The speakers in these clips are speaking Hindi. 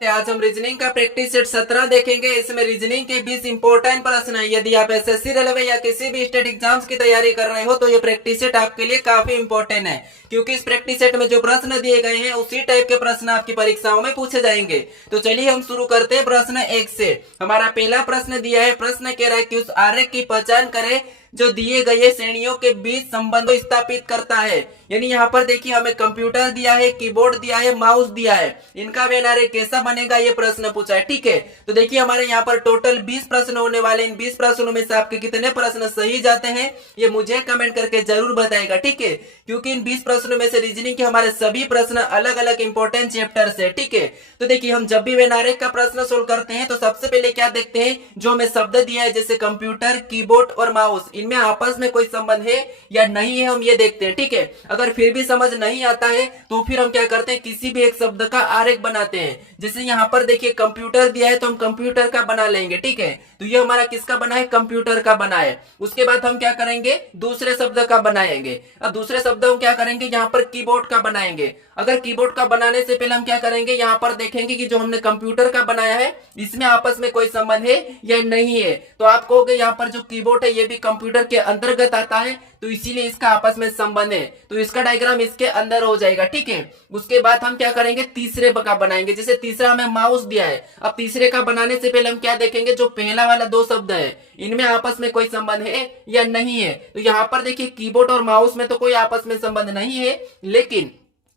आज हम रीजनिंग का प्रैक्टिस सेट 17 देखेंगे। इसमें रीजनिंग के 20 इंपॉर्टेंट प्रश्न है। यदि आप एसएससी रेलवे या किसी भी स्टेट एग्जाम्स की तैयारी कर रहे हो तो ये प्रैक्टिस सेट आपके लिए काफी इंपॉर्टेंट है, क्योंकि इस प्रैक्टिस सेट में जो प्रश्न दिए गए हैं उसी टाइप के प्रश्न आपकी परीक्षाओं में पूछे जाएंगे। तो चलिए हम शुरू करते हैं प्रश्न 1 से। हमारा पहला प्रश्न दिया है, प्रश्न कह रहा है कि उस आरेख की पहचान करें जो दिए गए श्रेणियों के बीच संबंध स्थापित करता है। यानी यहाँ पर देखिए हमें कंप्यूटर दिया है, कीबोर्ड दिया है, माउस दिया है, इनका वेन आरेख कैसा बनेगा ये प्रश्न पूछा है। ठीक है, तो देखिए हमारे यहाँ पर टोटल 20 प्रश्न होने वाले। इन 20 प्रश्नों में से आपके कितने प्रश्न सही जाते हैं ये मुझे कमेंट करके जरूर बताएगा। ठीक है, क्योंकि इन 20 प्रश्नों में से रीजनिंग के हमारे सभी प्रश्न अलग अलग इंपॉर्टेंट चैप्टर से। ठीक है, तो देखिए हम जब भी वेन आरेख का प्रश्न सोल्व करते हैं तो सबसे पहले क्या देखते हैं, जो हमें शब्द दिया है जैसे कंप्यूटर, कीबोर्ड और माउस, इनमें आपस में कोई संबंध है या नहीं है हम ये देखते हैं। ठीक है, अगर फिर भी समझ नहीं आता है तो फिर हम क्या करते हैं, किसी भी एक शब्द का आरेख बनाते हैं। जैसे यहाँ पर देखिए कंप्यूटर दिया है तो हम कंप्यूटर का बना लेंगे। ठीक है, तो ये हमारा किसका बना है, कंप्यूटर का बना है। उसके बाद हम क्या करेंगे, दूसरे शब्द का बनाएंगे। अब दूसरे शब्द हम क्या करेंगे, यहाँ पर कीबोर्ड का बनाएंगे। अगर कीबोर्ड का बनाने से पहले हम क्या करेंगे, यहाँ पर देखेंगे कि जो हमने कंप्यूटर का बनाया है इसमें आपस में कोई संबंध है या नहीं है। तो आप कहोगे यहाँ पर जो कीबोर्ड है ये भी कंप्यूटर के अंतर्गत आता है तो इसीलिए इसका आपस में संबंध है, तो इसका डायग्राम इसके अंदर हो जाएगा। ठीक है, उसके बाद हम क्या करेंगे, तीसरे का बनाएंगे। जैसे तीसरा हमें माउस दिया है, अब तीसरे का बनाने से पहले हम क्या देखेंगे, जो पहला वाला दो शब्द है इनमें आपस में कोई संबंध है या नहीं है। तो यहाँ पर देखिए कीबोर्ड और माउस में तो कोई आपस में संबंध नहीं है, लेकिन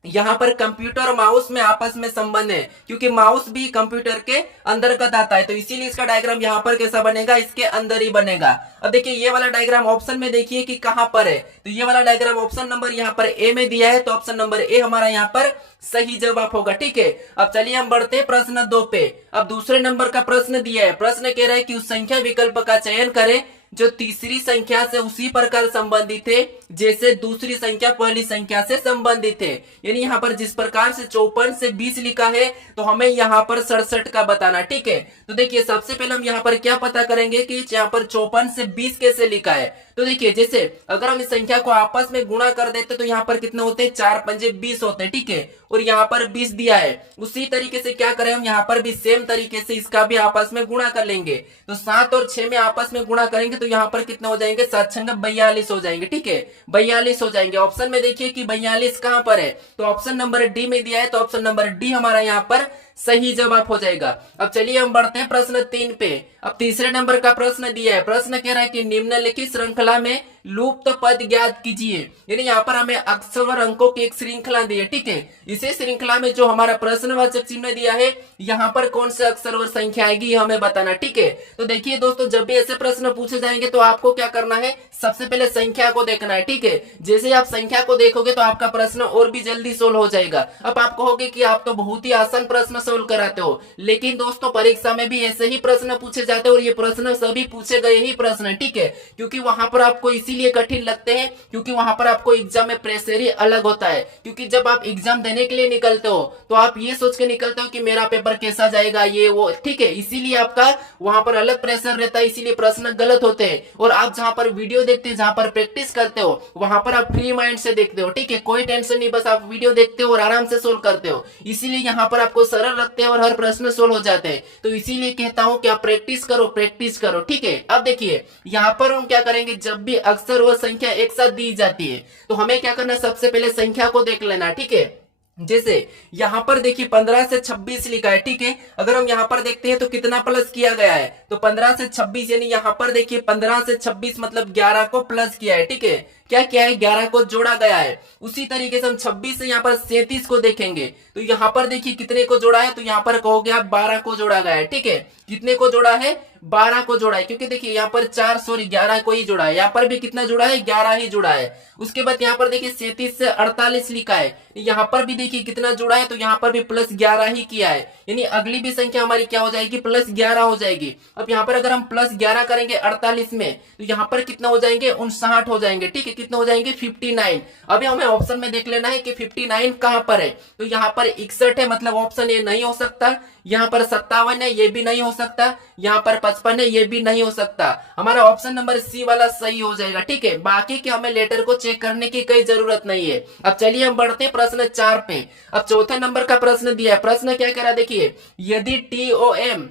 यहाँ पर कंप्यूटर और माउस में आपस में संबंध है, क्योंकि माउस भी कंप्यूटर के अंतर्गत आता है। तो इसीलिए इसका डायग्राम यहाँ पर कैसा बनेगा, इसके अंदर ही बनेगा। अब देखिए ये वाला डायग्राम ऑप्शन में देखिए कि कहाँ पर है, तो ये वाला डायग्राम ऑप्शन नंबर यहाँ पर ए में दिया है, तो ऑप्शन नंबर ए हमारा यहाँ पर सही जवाब होगा। ठीक है, अब चलिए हम बढ़ते हैं प्रश्न 2 पे। अब दूसरे नंबर का प्रश्न दिया है, प्रश्न कह रहा है कि उस संख्या विकल्प का चयन करें जो तीसरी संख्या से उसी प्रकार संबंधित है जैसे दूसरी संख्या पहली संख्या से संबंधित है। यानी यहाँ पर जिस प्रकार से 54 से 20 लिखा है तो हमें यहाँ पर 67 का बताना। ठीक है, तो देखिए सबसे पहले हम यहाँ पर क्या पता करेंगे कि यहाँ पर 54 से 20 कैसे लिखा है। तो देखिए जैसे अगर हम इस संख्या को आपस में गुणा कर देते तो यहाँ पर कितने होते हैं, 4 पंजे 20 होते हैं। ठीक है, और यहाँ पर 20 दिया है, उसी तरीके से क्या करें हम यहाँ पर भी सेम तरीके से इसका भी आपस में गुणा कर लेंगे। तो 7 और 6 में आपस में गुणा करेंगे तो यहाँ पर कितने हो जाएंगे, 7 छंग 42 हो जाएंगे। ठीक है, 42 हो जाएंगे। ऑप्शन में देखिए कि 42 कहां पर है, तो ऑप्शन नंबर डी में दिया है, तो ऑप्शन नंबर डी हमारा यहाँ पर सही जवाब हो जाएगा। अब चलिए हम बढ़ते हैं प्रश्न 3 पे। अब तीसरे नंबर का प्रश्न दिया है, प्रश्न कह रहा है कि निम्नलिखित श्रृंखला में लुप्त पद ज्ञात कीजिए। यानी यहाँ पर हमें अक्षर अंकों की एक श्रृंखला दी है। ठीक है, इसी श्रृंखला में जो हमारा प्रश्नवाचक चिन्ह दिया है यहाँ पर कौन से अक्षर और संख्या आएगी हमें बताना। ठीक है, तो देखिए दोस्तों जब भी ऐसे प्रश्न पूछे जाएंगे तो आपको क्या करना है, सबसे पहले संख्या को देखना है। ठीक है, जैसे आप संख्या को देखोगे तो आपका प्रश्न और भी जल्दी सोल्व हो जाएगा। अब आप कहोगे कि आप तो बहुत ही आसान प्रश्न सोल्व कराते हो, लेकिन दोस्तों परीक्षा में भी ऐसे ही प्रश्न पूछे जाते हैं और ये प्रश्न सभी पूछे गए ही प्रश्न। ठीक है, क्योंकि वहां पर आपको इसीलिए कठिन लगते हैं क्योंकि वहां पर आपको एग्जाम में प्रेशर ही अलग होता है। क्योंकि जब आप एग्जाम देने के लिए निकलते हो तो आप ये सोच के निकलते हो कि मेरा पेपर कैसा जाएगा ये वो। ठीक है, इसीलिए आपका वहां पर अलग प्रेशर रहता है, इसीलिए प्रश्न गलत होते हैं। और आप जहां पर वीडियो देखते हैं, जहां पर प्रैक्टिस करते हो, वहां पर आप फ्री माइंड से देखते हो। ठीक है, कोई टेंशन नहीं, बस आप वीडियो देखते हो और आराम से सोल्व करते हो, इसीलिए यहाँ पर आपको सरल रखते हैं और हर प्रश्न सोल्व हो जाते हैं। तो इसीलिए कहता हूं कि आप प्रैक्टिस करो, प्रैक्टिस करो। ठीक है, अब देखिए यहाँ पर हम क्या करेंगे, जब भी अक्षर व संख्या एक साथ दी जाती है तो हमें क्या करना है, सबसे पहले संख्या को देख लेना। ठीक है, जैसे यहाँ पर देखिए 15 से 26 लिखा है। ठीक है, अगर हम यहाँ पर देखते हैं तो कितना प्लस किया गया है, तो 15 से 26 यानी यहाँ पर देखिए 15 से 26 मतलब 11 को प्लस किया है। ठीक है, क्या किया है, 11 को जोड़ा गया है। उसी तरीके से हम 26 से यहाँ पर 37 को देखेंगे तो यहाँ पर देखिए कितने को जोड़ा है, तो यहाँ पर कहोगे आप 12 को जोड़ा गया है। ठीक है, कितने को जोड़ा है, 12 को जोड़ा है, क्योंकि देखिए यहाँ पर 11 को ही जोड़ा है, यहाँ पर भी कितना जुड़ा है, 11 ही जुड़ा है। उसके बाद यहाँ पर देखिए 37 से 48 लिखा है, यहाँ पर भी देखिए कितना जुड़ा है, तो यहाँ पर भी प्लस 11 ही किया है, यानी अगली भी संख्या हमारी क्या हो जाएगी, प्लस 11 हो जाएगी। अब यहाँ पर अगर हम प्लस 11 करेंगे 48 में तो यहाँ पर कितना हो जाएंगे, 59 हो जाएंगे। ठीक है, कितना हो जाएंगे, 59। अभी हमें ऑप्शन में देख लेना है कि 59 कहां पर है, तो यहाँ पर 61 है, मतलब ऑप्शन ए नहीं हो सकता। यहाँ पर 57 है, ये भी नहीं हो सकता। यहाँ पर 55 है, ये भी नहीं हो सकता। हमारा ऑप्शन नंबर सी वाला सही हो जाएगा। ठीक है, बाकी के हमें लेटर को चेक करने की कोई जरूरत नहीं है। अब चलिए हम बढ़ते हैं प्रश्न 4 पे। अब चौथे नंबर का प्रश्न दिया है। प्रश्न क्या कह रहा है देखिए, यदि TOM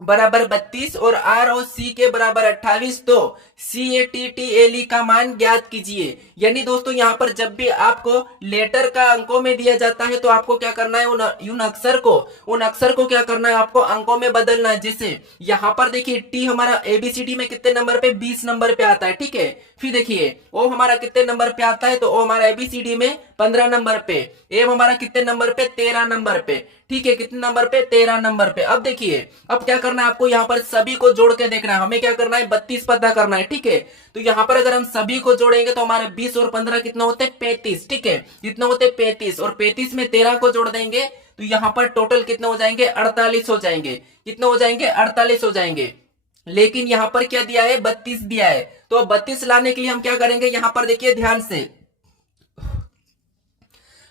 बराबर 32 और ROC के बराबर 28 तो CATTLE का मान ज्ञात कीजिए। यानी दोस्तों यहाँ पर जब भी आपको लेटर का अंकों में दिया जाता है तो आपको क्या करना है, उन अक्षर को क्या करना है, आपको अंकों में बदलना है। जैसे यहाँ पर देखिए टी हमारा ABCD में कितने नंबर पे, 20 नंबर पे आता है। ठीक है, फिर देखिए ओ हमारा कितने नंबर पे आता है, तो ओ हमारा ABCD में 15 नंबर पे, एम हमारा कितने नंबर पे, 13 नंबर पे। ठीक है, कितने नंबर पे, 13 नंबर पे। अब देखिए अब क्या करना है आपको, यहाँ पर सभी को जोड़ के देखना है। हमें क्या करना है, 32 पता करना है। ठीक है, तो यहाँ पर अगर हम सभी को जोड़ेंगे तो हमारे 20 और 15 कितना होते हैं, 35। ठीक है, कितना होते हैं, 35, और 35 में 13 को जोड़ देंगे तो यहाँ पर टोटल कितने हो जाएंगे, 48 हो जाएंगे। कितने हो जाएंगे, 48 हो जाएंगे। लेकिन यहाँ पर क्या दिया है, 32 दिया है। तो अब 32 लाने के लिए हम क्या करेंगे, यहाँ पर देखिए ध्यान से,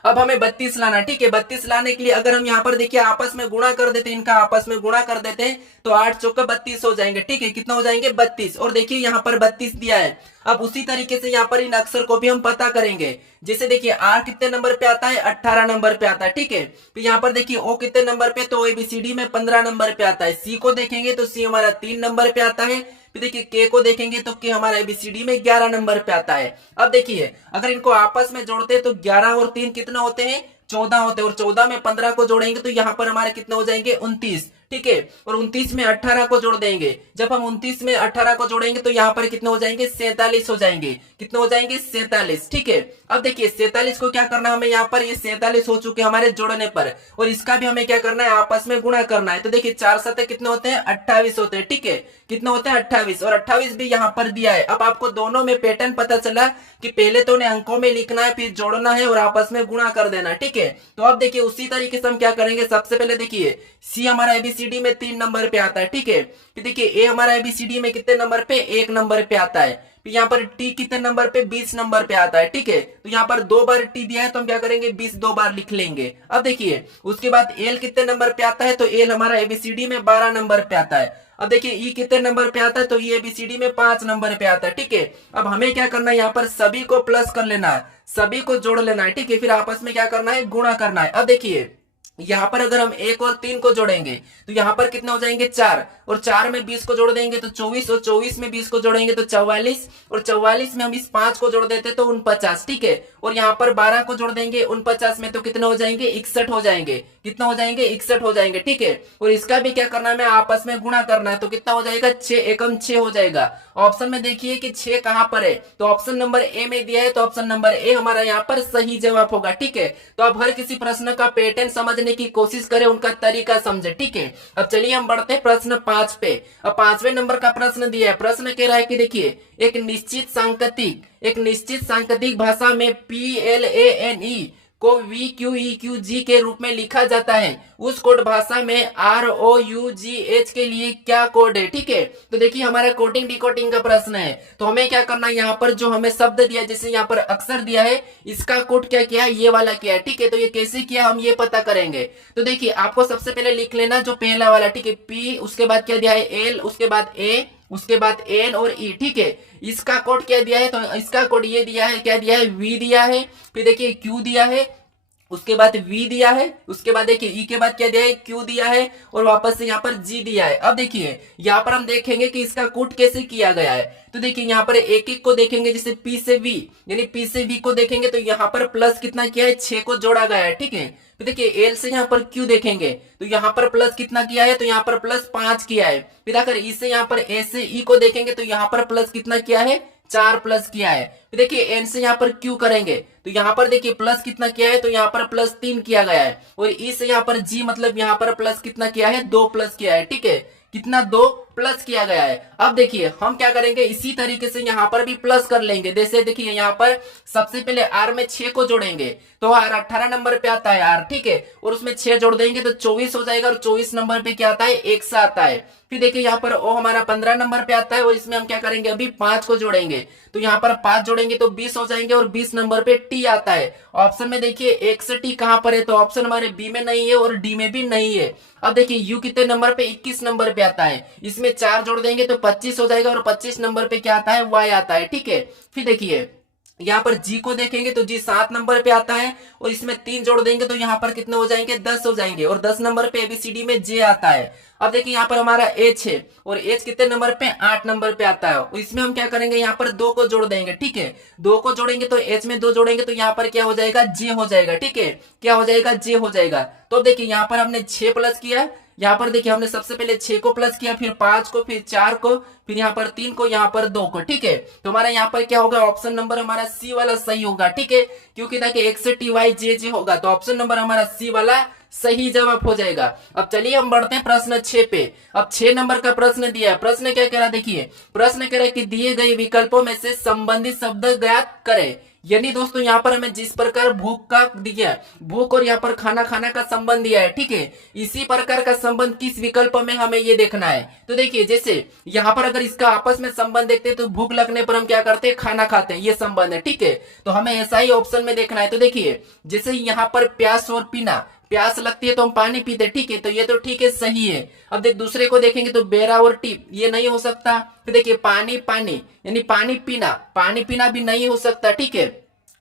अब हमें 32 लाना। ठीक है, 32 लाने के लिए अगर हम यहाँ पर देखिए आपस में गुणा कर देते हैं, इनका आपस में गुणा कर देते हैं तो 8 चौका 32 हो जाएंगे। ठीक है, कितना हो जाएंगे, 32। और देखिए यहाँ पर 32 दिया है। अब उसी तरीके से यहाँ पर इन अक्षर को भी हम पता करेंगे। जैसे देखिए आर कितने नंबर पे आता है, 18 नंबर पे आता है। ठीक है, तो यहाँ पर देखिए ओ कितने नंबर पे, तो ABCD में 15 नंबर पे आता है। सी को देखेंगे तो सी हमारा 3 नंबर पे आता है। फिर देखिए के को देखेंगे तो के हमारा ABCD में 11 नंबर पे आता है। अब देखिए अगर इनको आपस में जोड़ते हैं तो 11 और 3 कितना होते हैं, 14 होते हैं। और 14 में 15 को जोड़ेंगे तो यहाँ पर हमारे कितने हो जाएंगे, 29। ठीक है, और 29 में 18 को जोड़ देंगे। जब हम 29 में 18 को जोड़ेंगे तो यहाँ पर कितने हो जाएंगे, 47 हो जाएंगे। कितने हो जाएंगे, 47। ठीक है, अब देखिए 47 को क्या करना है हमें, यहाँ पर ये 47 हो चुके हमारे जोड़ने पर, और इसका भी हमें क्या करना है, आपस में गुणा करना है। तो देखिए 4 7 कितने होते हैं, 28 होते हैं। ठीक है, कितने होते हैं, 28, और 28 भी यहाँ पर दिया है। अब आपको दोनों में पैटर्न पता चला कि पहले तो उन्हें अंकों में लिखना है, फिर जोड़ना है और आपस में गुणा कर देना। ठीक है, तो अब देखिए उसी तरीके से हम क्या करेंगे, सबसे पहले देखिए सी हमारा ABCD में 3 नंबर पे आता है। ठीक है, फिर देखिए ए हमारा ABCD में कितने नंबर पे, 1 नंबर पे आता है। फिर यहाँ पर टी कितने नंबर पे, 20 नंबर पे आता है। ठीक है, तो यहाँ पर 2 बार टी दिया है तो हम क्या करेंगे, 20 2 बार लिख लेंगे। अब देखिए उसके बाद एल कितने नंबर पे आता है, तो एल हमारा ABCD में 12 नंबर पे आता है। अब देखिए ई कितने नंबर पे आता है, तो ये ABCD में 5 नंबर पे आता है। ठीक है, अब हमें क्या करना है, यहाँ पर सभी को प्लस कर लेना है, सभी को जोड़ लेना है। ठीक है, फिर आपस में क्या करना है, गुणा करना है। अब देखिए यहाँ पर अगर हम 1 और 3 को जोड़ेंगे तो यहाँ पर कितने हो जाएंगे, 4, और 4 में 20 को जोड़ देंगे तो 24, और 24 में 20 को जोड़ेंगे तो 44, और 44 में हम इस 5 को जोड़ देते तो 49। ठीक है, और यहाँ पर 12 को जोड़ देंगे 49 में तो कितने हो जाएंगे, 61 हो जाएंगे। कितना हो जाएंगे, 61 हो जाएंगे। ठीक है, और इसका भी क्या करना है, आपस में गुणा करना है। तो कितना हो जाएगा, 6 एकम 6 हो जाएगा। ऑप्शन में देखिए कि 6 कहां पर है, तो ऑप्शन नंबर ए में दिया है, तो ऑप्शन नंबर ए हमारा यहाँ पर सही जवाब होगा। ठीक है, तो अब हर किसी प्रश्न का पैटर्न समझने की कोशिश करें, उनका तरीका समझे। ठीक है, अब चलिए हम बढ़ते हैं प्रश्न 5 पे। अब 5वें नंबर का प्रश्न दिया है। प्रश्न कह रहा है कि देखिए एक निश्चित सांकेतिक भाषा में PLANE को VQEQG के रूप में लिखा जाता है, उस कोड भाषा में ROUGH के लिए क्या कोड है। ठीक है, तो देखिए हमारा कोडिंग डिकोडिंग का प्रश्न है, तो हमें क्या करना है, यहाँ पर जो हमें शब्द दिया है, जैसे यहाँ पर अक्षर दिया है, इसका कोड क्या किया है, ये वाला किया है। ठीक है, तो ये कैसे किया हम ये पता करेंगे। तो देखिए आपको सबसे पहले लिख लेना जो पहला वाला। ठीक है, P, उसके बाद क्या दिया है, L, उसके बाद A, उसके बाद N और E। ठीक है, इसका कोड क्या दिया है, तो इसका कोड ये दिया है, क्या दिया है, V दिया है। फिर देखिए Q दिया है, उसके बाद V दिया है, उसके बाद देखिए E के बाद क्या दिया है, Q दिया है, और वापस से यहाँ पर G दिया है। अब देखिए यहाँ पर हम देखेंगे कि इसका कोड कैसे किया गया है। तो देखिए यहाँ पर एक एक को देखेंगे, जैसे P से V, यानी P से V को देखेंगे तो यहाँ पर प्लस कितना किया है, 6 को जोड़ा गया है। ठीक है, तो देखिए L से यहाँ पर Q देखेंगे तो यहाँ पर प्लस कितना किया है, तो यहाँ पर प्लस 5 किया है। फिर अगर E से यहाँ पर A से E को देखेंगे तो यहाँ पर प्लस कितना किया है, 4 प्लस किया है। फिर देखिए एन से यहाँ पर क्यू करेंगे तो यहाँ पर देखिए प्लस कितना किया है, तो यहाँ पर प्लस 3 किया गया है। और ई से यहाँ पर जी मतलब यहाँ पर प्लस कितना किया है, 2 प्लस किया है। ठीक है, कितना 2 प्लस किया गया है। अब देखिए हम क्या करेंगे, इसी तरीके से यहाँ पर भी प्लस कर लेंगे। जैसे देखिए यहाँ पर सबसे पहले आर में 6 को जोड़ेंगे तो आर 18 नंबर पे आता है आर। ठीक है, और उसमें 6 जोड़ देंगे तो 24 हो जाएगा, और 24 नंबर पे क्या आता है, 1 सा आता है। फिर देखिए यहाँ पर ओ हमारा 15 नंबर पे आता है, और इसमें हम क्या करेंगे, अभी 5 को जोड़ेंगे तो यहाँ पर 5 जोड़ेंगे तो 20 हो जाएंगे, और 20 नंबर पे टी आता है। ऑप्शन में देखिए 1 से टी कहां पर है, तो ऑप्शन हमारे बी में नहीं है और डी में भी नहीं है। अब देखिए यू कितने नंबर पे, 21 नंबर पे आता है। इसमें में 4 जोड़ देंगे तो 25 हो जाएगा और 25 नंबर पे क्या आता है, y आता है। ठीक है, फिर देखिए यहाँ पर जी को देखेंगे तो जी 7 नंबर पे आता है और इसमें 3 जोड़ देंगे तो यहाँ पर कितने हो जाएंगे, 10 हो जाएंगे और 10 नंबर पे एबीसीडी में जे आता है। अब देखिए यहाँ पर हमारा एच है और एच कितने नंबर पे, 8 नंबर पे आता है। इसमें हम क्या करेंगे, यहाँ पर 2 को जोड़ देंगे। ठीक है, 2 को जोड़ेंगे तो एच में 2 जोड़ेंगे तो यहाँ पर क्या हो जाएगा, जे हो जाएगा। ठीक है, क्या हो जाएगा, जे हो जाएगा। तो अब देखिए यहाँ पर हमने 6 प्लस किया, यहाँ पर देखिए हमने सबसे पहले 6 को प्लस किया, फिर 5 को, फिर 4 को, फिर यहाँ पर 3 को, यहाँ पर 2 को। ठीक है, तो हमारा यहाँ पर क्या होगा, ऑप्शन नंबर हमारा सी वाला सही होगा। ठीक है, क्योंकि देखिए एक्स टी वाई जे जे होगा तो ऑप्शन नंबर हमारा सी वाला सही जवाब हो जाएगा। अब चलिए हम बढ़ते हैं प्रश्न 6 पे। अब 6 नंबर का प्रश्न दिया है। प्रश्न क्या कह रहा है, देखिए प्रश्न कह रहा है कि दिए गए विकल्पों में से संबंधित शब्द ज्ञात करें। यानी दोस्तों यहाँ पर हमें जिस प्रकार भूख का दिया है, भूख और यहाँ पर खाना खाना का संबंध दिया है। ठीक है, इसी प्रकार का संबंध किस विकल्प में हमें ये देखना है। तो देखिए जैसे यहाँ पर अगर इसका आपस में संबंध देखते हैं तो भूख लगने पर हम क्या करते हैं, खाना खाते हैं, ये संबंध है। ठीक है, तो हमें ऐसा ही ऑप्शन में देखना है। तो देखिए जैसे यहाँ पर प्यास और पीना, प्यास लगती है तो हम पानी पीते। ठीक है, तो ये तो ठीक है, सही है। अब देख दूसरे को देखेंगे तो बेरा और टीप, ये नहीं हो सकता। फिर देखिए पानी पानी यानी पानी पीना भी नहीं हो सकता। ठीक है,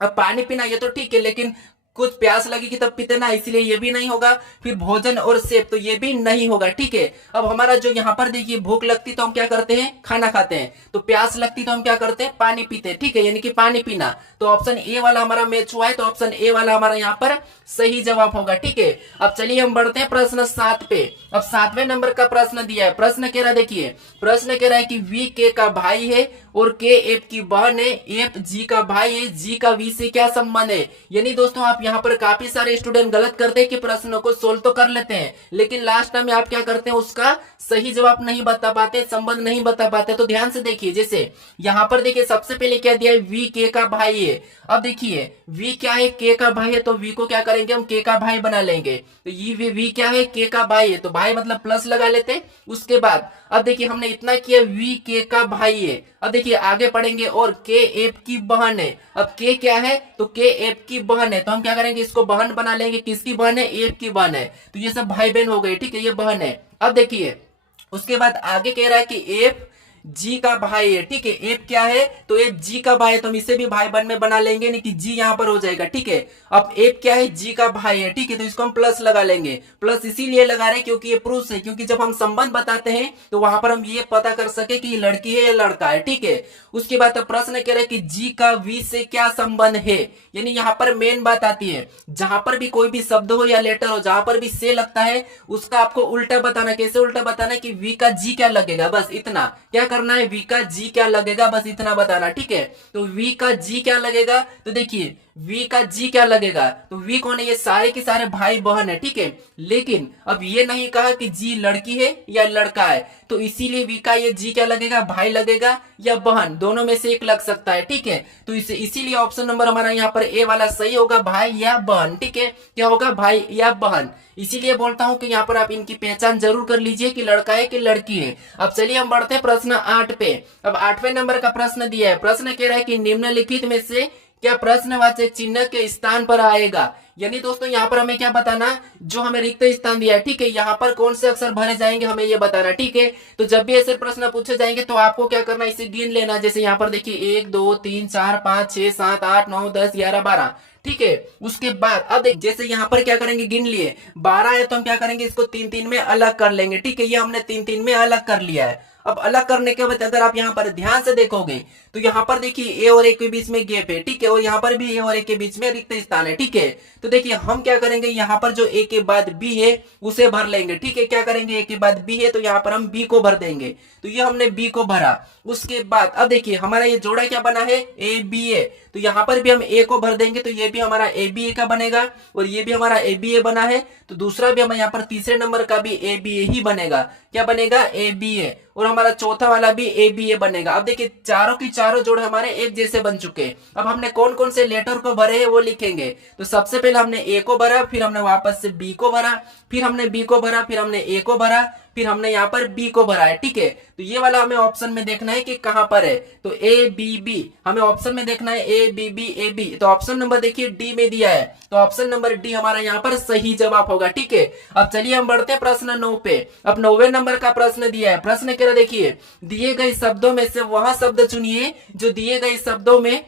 अब पानी पीना ये तो ठीक है, लेकिन कुछ प्यास लगेगी तब पीते ना, इसलिए ये भी नहीं होगा। फिर भोजन और सेब तो ये भी नहीं होगा। ठीक है, अब हमारा जो यहाँ पर देखिए भूख लगती तो हम क्या करते हैं, खाना खाते हैं, तो प्यास लगती तो हम क्या करते हैं, पानी पीते हैं। ठीक है, यानी कि पानी पीना, तो ऑप्शन ए वाला हमारा मैच हुआ है, तो ऑप्शन ए वाला हमारा यहाँ पर सही जवाब होगा। ठीक है, अब चलिए हम बढ़ते हैं प्रश्न 7 पे। अब 7वें नंबर का प्रश्न दिया है। प्रश्न कह रहा है, देखिए प्रश्न कह रहा है कि वी के का भाई है और के एफ की बहन है, एफ जी का भाई है, जी का वी से क्या संबंध है। यानी दोस्तों आप यहाँ पर काफी सारे स्टूडेंट गलत करते हैं कि प्रश्नों को सोल्व तो कर लेते हैं, लेकिन लास्ट में आप क्या करते हैं, उसका सही जवाब नहीं बता पाते, संबंध नहीं बता पाते। तो ध्यान से देखिए, जैसे यहाँ पर देखिए सबसे पहले क्या दिया है, वी के का भाई है। अब देखिए वी क्या है, के का भाई है, तो वी को क्या करेंगे, हम के का भाई बना लेंगे। तो ये वी क्या है, के का भाई है, तो भाई मतलब प्लस लगा लेते। उसके बाद अब देखिए हमने इतना किया, वी के का भाई है। अब देखिए आगे पढ़ेंगे और के एफ की बहन है। अब के क्या है, तो के एफ की बहन है, तो हम क्या करेंगे, इसको बहन बना लेंगे। किसकी बहन है, एफ की बहन है, तो ये सब भाई बहन हो गए। ठीक है, ये बहन है। अब देखिए उसके बाद आगे कह रहा है कि एफ जी का भाई है। ठीक है, एफ क्या है, तो एफ जी का भाई है, तो हम इसे भी भाई बन में बना लेंगे, नहीं कि जी यहाँ पर हो जाएगा। ठीक है, अब एफ क्या है, जी का भाई है। ठीक है, तो इसको हम प्लस लगा लेंगे। प्लस इसीलिए लगा रहे हैं क्योंकि ये पुरुष है, क्योंकि जब हम संबंध बताते हैं तो वहां पर हम ये पता कर सके कि ये लड़की है या लड़का है। ठीक है, उसके बाद प्रश्न कह रहे हैं कि जी का वी से क्या संबंध है। यानी यहाँ पर मेन बात आती है, जहां पर भी कोई भी शब्द हो या लेटर हो, जहां पर भी से लगता है उसका आपको उल्टा बताना। कैसे उल्टा बताना, कि वी का जी क्या लगेगा, बस इतना क्या करना है, वी का जी क्या लगेगा, बस इतना बताना। ठीक है, तो वी का जी क्या लगेगा, तो देखिए वी का जी क्या लगेगा, तो वी कौन है, ये सारे के सारे भाई बहन है। ठीक है, लेकिन अब ये नहीं कहा कि जी लड़की है या लड़का है, तो इसीलिए वी का ये जी क्या लगेगा, भाई लगेगा या बहन, दोनों में से एक लग सकता है। ठीक है, तो इसीलिए ऑप्शन नंबर हमारा यहाँ पर ए वाला सही होगा, भाई या बहन। ठीक है, क्या होगा, भाई या बहन। इसीलिए बोलता हूं कि यहाँ पर आप इनकी पहचान जरूर कर लीजिए कि लड़का है कि लड़की है। अब चलिए हम बढ़ते हैं प्रश्न 8 पे। अब 8वें नंबर का प्रश्न दिया है। प्रश्न कह रहा है कि निम्नलिखित में से क्या प्रश्नवाचक चिन्ह के स्थान पर आएगा। यानी दोस्तों यहाँ पर हमें क्या बताना, जो हमें रिक्त स्थान दिया है। ठीक है, यहाँ पर कौन से अक्षर भरे जाएंगे हमें ये बताना। ठीक है, तो जब भी ऐसे प्रश्न पूछे जाएंगे तो आपको क्या करना, इसे गिन लेना। जैसे यहाँ पर देखिए 1 2 3 4 5 6 7 8 9 10 11 12। ठीक है, उसके बाद अब देख, जैसे यहाँ पर क्या करेंगे, गिन लिए 12 है तो हम क्या करेंगे, इसको 3 3 में अलग कर लेंगे। ठीक है, ये हमने 3 3 में अलग कर लिया है। अब अलग करने के बाद अगर आप यहाँ पर ध्यान से देखोगे तो यहाँ पर देखिए ए और ए के बीच में गैप है। ठीक है, और यहाँ पर भी ए और ए के बीच में रिक्त स्थान है। ठीक है, तो देखिए हम क्या करेंगे, यहाँ पर जो ए के बाद बी है उसे भर लेंगे। ठीक है, क्या करेंगे, ए के बाद बी है तो यहाँ पर हम बी को भर देंगे, तो ये हमने बी को भरा। उसके बाद अब देखिए हमारा ये जोड़ा क्या बना है, ए बी ए, तो यहाँ पर भी हम ए को भर देंगे, तो ये भी हमारा ए बी ए का बनेगा और ये भी हमारा ए बी ए बना है, तो दूसरा भी हमें यहाँ पर तीसरे नंबर का भी ए बी ए ही बनेगा। क्या बनेगा, ए बी ए, और हमारा चौथा वाला भी ए बी ए बनेगा। अब देखिए चारों की चारों जोड़ हमारे एक जैसे बन चुके। अब हमने कौन कौन से लेटर को भरे हैं वो लिखेंगे। तो सबसे पहले हमने ए को भरा, फिर हमने वापस से बी को भरा, फिर हमने बी को भरा, फिर हमने ए को भरा, फिर हमने यहाँ पर बी को भरा है, ठीक है। तो ये वाला हमें ऑप्शन में देखना है कि कहां पर है। तो ए बी बी हमें ऑप्शन में देखना है, a b b a b. तो ऑप्शन नंबर देखिए डी में दिया है, तो ऑप्शन नंबर डी हमारा यहाँ पर सही जवाब होगा, ठीक है। अब चलिए हम बढ़ते हैं प्रश्न 9 पे। अब 9वें नंबर का प्रश्न दिया है। प्रश्न कह रहा देखिए, दिए गए शब्दों में से वह शब्द चुनिए जो दिए गए शब्दों में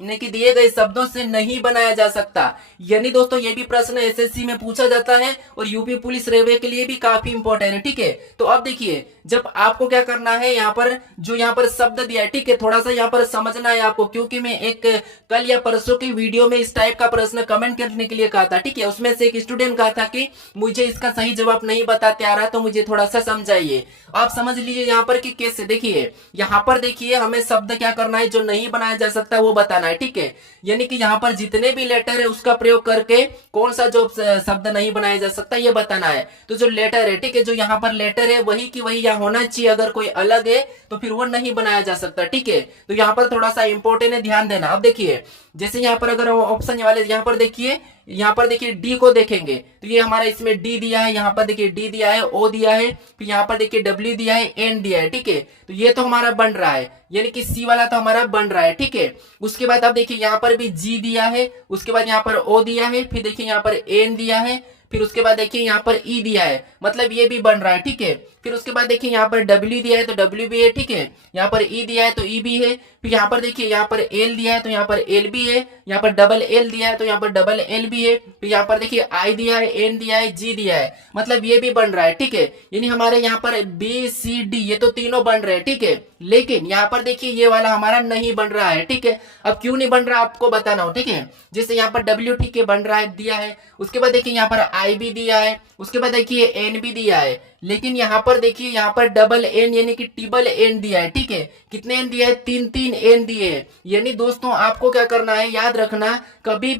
कि दिए गए शब्दों से नहीं बनाया जा सकता। यानी दोस्तों ये भी प्रश्न एसएससी में पूछा जाता है और यूपी पुलिस रेलवे के लिए भी काफी इंपॉर्टेंट है, ठीक है। तो अब देखिए, जब आपको क्या करना है, यहाँ पर जो यहाँ पर शब्द दिया है, ठीक है, थोड़ा सा यहाँ पर समझना है आपको, क्योंकि मैं एक कल या परसों की वीडियो में इस टाइप का प्रश्न कमेंट करने के लिए कहा था, ठीक है। उसमें से एक स्टूडेंट कहा था कि मुझे इसका सही जवाब नहीं बताते आ रहा, तो मुझे थोड़ा सा समझाइए। आप समझ लीजिए यहाँ पर कि कैसे। देखिए यहाँ पर देखिए, हमें शब्द क्या करना है, जो नहीं बनाया जा सकता वो बताना है, ठीक है। यानी कि यहाँ पर जितने भी लेटर है उसका प्रयोग करके कौन सा जो शब्द नहीं बनाया जा सकता ये बताना है। तो जो लेटर है, ठीक है, जो यहाँ पर लेटर है वही की वही यहाँ होना चाहिए। अगर कोई अलग है तो फिर वो नहीं बनाया जा सकता, ठीक है। तो यहाँ पर थोड़ा सा इंपॉर्टेंट है, ध्यान देना। अब देखिए, जैसे यहाँ पर अगर ऑप्शन वाले यहाँ पर देखिए, यहाँ पर देखिए डी को देखेंगे तो ये हमारा इसमें डी दिया है, यहाँ पर देखिए डी दिया है, ओ दिया है, फिर यहाँ पर देखिए डब्ल्यू दिया है, एन दिया है, ठीक है। तो ये तो हमारा बन रहा है, यानी कि सी वाला तो हमारा बन रहा है, ठीक है। उसके बाद अब देखिए यहाँ पर भी जी दिया है, उसके बाद यहाँ पर ओ दिया है, फिर देखिए यहाँ पर एन दिया है, फिर उसके बाद देखिए यहाँ पर ई दिया है, मतलब ये भी बन रहा है, ठीक है। फिर उसके बाद देखिए यहाँ पर डब्ल्यू दिया है तो डब्ल्यू भी है, ठीक है। यहाँ पर ई दिया है तो ई भी है। फिर यहाँ पर देखिए यहाँ पर एल दिया है तो यहाँ पर एल भी है। यहाँ पर डबल एल दिया है तो यहाँ पर डबल एल भी है। फिर यहाँ पर देखिए आई दिया है, एन दिया है, जी दिया है, मतलब ये भी बन रहा है, ठीक है। यानी हमारे यहाँ पर बी सी डी ये तो तीनों बन रहे हैं, ठीक है। लेकिन यहाँ पर देखिए ये वाला हमारा नहीं बन रहा है, ठीक है। अब क्यों नहीं बन रहा आपको बताना हो, ठीक है। जैसे यहाँ पर डब्ल्यू, ठीक है, बन रहा है, दिया है। उसके बाद देखिए यहाँ पर आई भी दिया है, उसके बाद देखिए एन भी दिया है, लेकिन यहाँ पर देखिए यहाँ पर डबल एन यानी कि ट्रिपल एन दिया है, ठीक है। कितने एन दिया है, तीन तीन एन दिए हैं। यानी दोस्तों आपको क्या करना है, याद रखना, कभी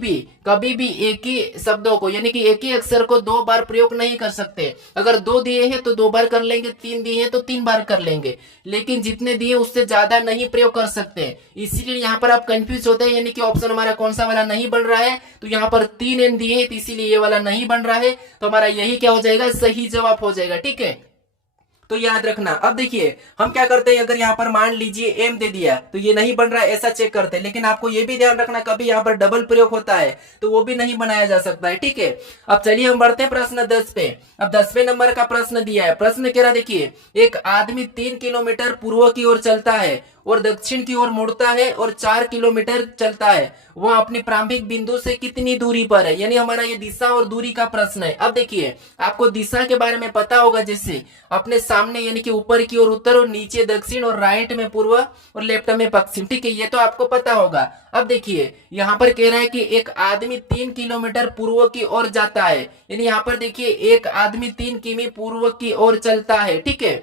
भी एक ही शब्दों को यानी कि एक ही अक्षर को दो बार प्रयोग नहीं कर सकते। अगर दो दिए हैं तो दो बार कर लेंगे, तीन दिए हैं तो तीन बार कर लेंगे, लेकिन जितने दिए उससे ज्यादा नहीं प्रयोग कर सकते। इसीलिए यहाँ पर आप कंफ्यूज होते हैं, यानी कि ऑप्शन हमारा कौन सा वाला नहीं बन रहा है। तो यहाँ पर तीन एन दिए हैं, इसीलिए ये वाला नहीं बन रहा है। तो हमारा यही क्या हो जाएगा, सही जवाब हो जाएगा, ठीक है। तो याद रखना। अब देखिए हम क्या करते हैं, अगर यहाँ पर मान लीजिए एम दे दिया तो ये नहीं बन रहा है, ऐसा चेक करते हैं। लेकिन आपको ये भी ध्यान रखना, कभी यहाँ पर डबल प्रयोग होता है तो वो भी नहीं बनाया जा सकता है, ठीक है। अब चलिए हम बढ़ते हैं प्रश्न 10 पे। अब 10वें नंबर का प्रश्न दिया है। प्रश्न कह रहा देखिए, एक आदमी 3 किलोमीटर पूर्व की ओर चलता है और दक्षिण की ओर मुड़ता है और 4 किलोमीटर चलता है, वह अपनी प्रारंभिक बिंदु से कितनी दूरी पर है। यानी हमारा ये दिशा और दूरी का प्रश्न है। अब देखिए आपको दिशा के बारे में पता होगा, जैसे अपने सामने यानी कि ऊपर की ओर उत्तर और नीचे दक्षिण और राइट में पूर्व और लेफ्ट में पश्चिम, ठीक है, ये तो आपको पता होगा। अब देखिए यहाँ पर कह रहा है कि एक आदमी 3 किलोमीटर पूर्व की ओर जाता है, यानी यहाँ पर देखिए एक आदमी 3 किमी पूर्व की ओर चलता है, ठीक है।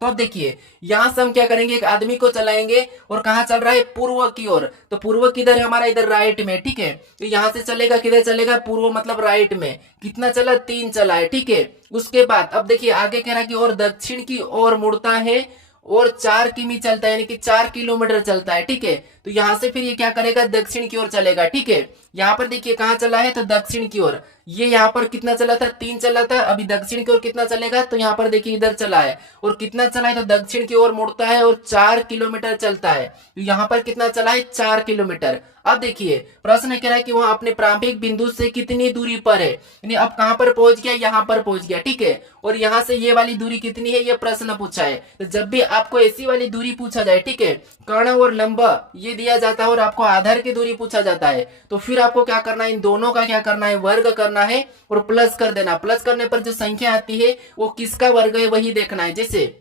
तो अब देखिए यहां से हम क्या करेंगे, एक आदमी को चलाएंगे और कहां चल रहा है, पूर्व की ओर। तो पूर्व किधर है हमारा, इधर राइट में, ठीक है। तो यहां से चलेगा, किधर चलेगा, पूर्व मतलब राइट में। कितना चला, 3 चला है, ठीक है। उसके बाद अब देखिए आगे कह रहा है कि और दक्षिण की ओर मुड़ता है और 4 किमी चलता है, यानी कि 4 किलोमीटर चलता है, ठीक है। तो यहां से फिर ये क्या करेगा, दक्षिण की ओर चलेगा, ठीक है। यहाँ पर देखिए कहाँ चला है, तो दक्षिण की ओर। ये यहाँ पर कितना चला था, 3 चला था। अभी दक्षिण की ओर कितना चलेगा, तो यहाँ पर देखिए इधर चला है और कितना चला है, तो दक्षिण की ओर मुड़ता है और 4 किलोमीटर चलता है। तो यहाँ पर कितना चला है, 4 किलोमीटर। अब देखिए प्रश्न कह रहा है कि वह अपने प्रारंभिक बिंदु से कितनी दूरी पर है, यानी अब कहां पर पहुंच गया, यहाँ पर पहुंच गया, ठीक है। और यहाँ से ये वाली दूरी कितनी है, ये प्रश्न पूछा है। तो जब भी आपको ऐसी वाली दूरी पूछा जाए, ठीक है, कर्ण और लंब ये दिया जाता है और आपको आधार की दूरी पूछा जाता है, तो फिर आपको क्या करना है, इन दोनों का क्या करना है, वर्ग करना है और प्लस कर देना। प्लस करने पर जो संख्या आती है वो किसका वर्ग है वही देखना है। जैसे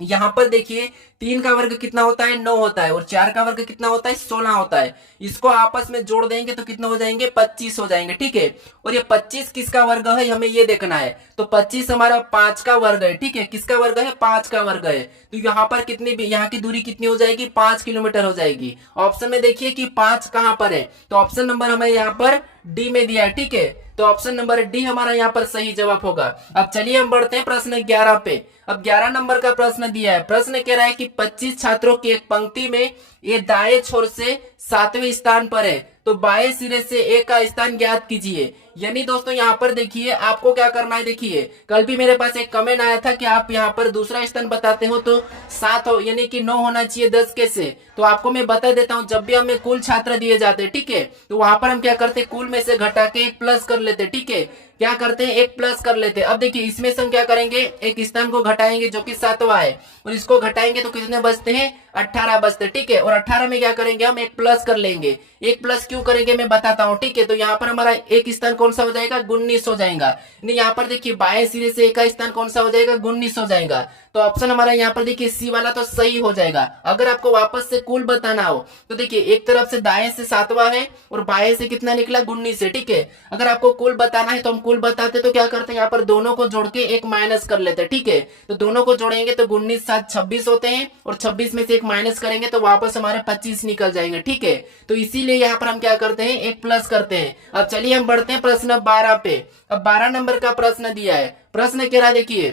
यहाँ पर देखिए 3 का वर्ग कितना होता है, 9 होता है, और 4 का वर्ग कितना होता है, 16 होता है। इसको आपस में जोड़ देंगे तो कितना हो जाएंगे, 25 हो जाएंगे, ठीक है। और ये 25 किसका वर्ग है, हमें ये देखना है। तो 25 हमारा 5 का वर्ग है, ठीक है। किसका वर्ग है, 5 का वर्ग है। तो यहाँ पर कितनी, यहाँ की दूरी कितनी हो जाएगी, 5 किलोमीटर हो जाएगी। ऑप्शन में देखिए कि 5 कहाँ पर है, तो ऑप्शन नंबर हमें यहाँ पर डी में दिया है, ठीक है। तो ऑप्शन नंबर डी हमारा यहाँ पर सही जवाब होगा। अब चलिए हम बढ़ते हैं प्रश्न 11 पे। अब 11 नंबर का प्रश्न दिया है। प्रश्न कह रहा है कि 25 छात्रों की एक पंक्ति में ये दाएं छोर से 7वें स्थान पर है, तो बाएं सिरे से ए का स्थान ज्ञात कीजिए। यानी दोस्तों यहाँ पर देखिए आपको क्या करना है, देखिए कल भी मेरे पास एक कमेंट आया था कि आप यहाँ पर दूसरा स्थान बताते हो तो 7 हो यानी कि 9 होना चाहिए 10 के से। तो आपको मैं बता देता हूँ, जब भी हमें कुल छात्र दिए जाते हैं, ठीक है, तो वहां पर हम क्या करते हैं, कुल में से घटा के एक प्लस कर लेते, ठीक है, क्या करते हैं एक प्लस कर लेते हैं। अब देखिए इसमें से हम क्या करेंगे, एक स्थान को घटाएंगे जो कि 7वां है, और इसको घटाएंगे तो कितने बचते हैं, 18 बचते, ठीक है। और 18 में क्या करेंगे, हम एक प्लस कर लेंगे। एक प्लस क्यों करेंगे मैं बताता हूँ, ठीक है। तो यहाँ पर हमारा एक स्थान कौन सा हो जाएगा, 19 हो जाएगा। यहाँ पर देखिए बाएं सिरे से एक का स्थान कौन सा हो जाएगा, 19 हो जाएगा। तो ऑप्शन हमारा यहाँ पर देखिए सी वाला तो सही हो जाएगा। अगर आपको वापस से कुल बताना हो तो देखिए एक तरफ से दाएं से 7वां है और बाएं से कितना निकला, 19 है, ठीक है। अगर आपको कुल बताना है तो हम कुल बताते तो क्या करते हैं, यहाँ पर दोनों को जोड़ के एक माइनस कर लेते हैं, ठीक है। तो दोनों को जोड़ेंगे तो 19 7 26 होते हैं, और 26 में से एक माइनस करेंगे तो वापस हमारे 25 निकल जाएंगे, ठीक है। तो इसीलिए यहाँ पर हम क्या करते हैं, एक प्लस करते हैं। अब चलिए हम बढ़ते हैं प्रश्न 12 पे। अब 12 नंबर का प्रश्न दिया है। प्रश्न कह रहा है, देखिए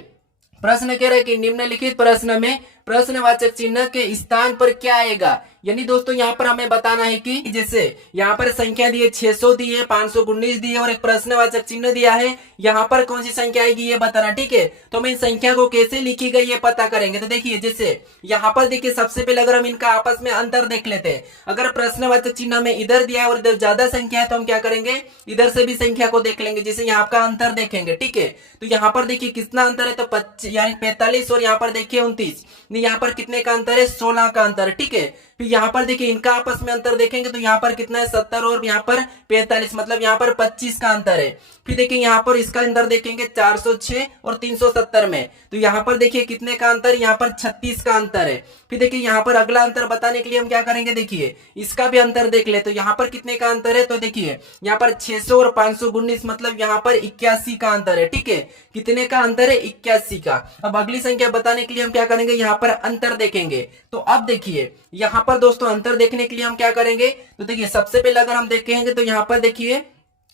प्रश्न कह रहा है कि निम्नलिखित प्रश्न में प्रश्नवाचक चिन्ह के स्थान पर क्या आएगा। यानी दोस्तों यहाँ पर हमें बताना है कि जैसे यहाँ पर संख्या दी है 600 दी है, 519 दी है और एक प्रश्नवाचक चिन्ह दिया है, यहाँ पर कौन सी संख्या आएगी ये बताना, ठीक है। तो हम इन संख्या को कैसे लिखी गई ये पता करेंगे। तो देखिए जैसे यहाँ पर देखिए सबसे पहले अगर हम इनका आपस में अंतर देख लेते हैं, अगर प्रश्नवाचक चिन्ह में इधर दिया है और इधर ज्यादा संख्या है तो हम क्या करेंगे, इधर से भी संख्या को देख लेंगे, जैसे यहाँ का अंतर देखेंगे, ठीक है। तो यहाँ पर देखिए कितना अंतर है, तो 45 और यहाँ पर देखिए 29, यहाँ पर कितने का अंतर है, 16 का अंतर, ठीक है। फिर यहाँ पर देखिए इनका आपस में अंतर देखेंगे तो यहाँ पर कितना है, 70 और यहाँ पर 45, मतलब यहाँ पर 25 का अंतर है। फिर देखिए यहाँ पर इसका अंतर देखेंगे 406 और 370 में, तो यहाँ पर देखिए कितने का अंतर, यहाँ पर 36 का अंतर है। फिर देखिए यहाँ पर अगला अंतर बताने के लिए हम क्या करेंगे, देखिए इसका भी अंतर देख ले, तो यहाँ पर कितने का अंतर है, तो देखिए यहाँ पर 600 और 519, मतलब यहाँ पर 81 का अंतर है, ठीक है। कितने का अंतर है, 81 का। अब अगली संख्या बताने के लिए हम क्या करेंगे, यहाँ पर अंतर देखेंगे। तो अब देखिए यहाँ पर दोस्तों अंतर देखने के लिए हम क्या करेंगे, तो देखिए सबसे पहले अगर हम देखेंगे तो यहाँ पर देखिए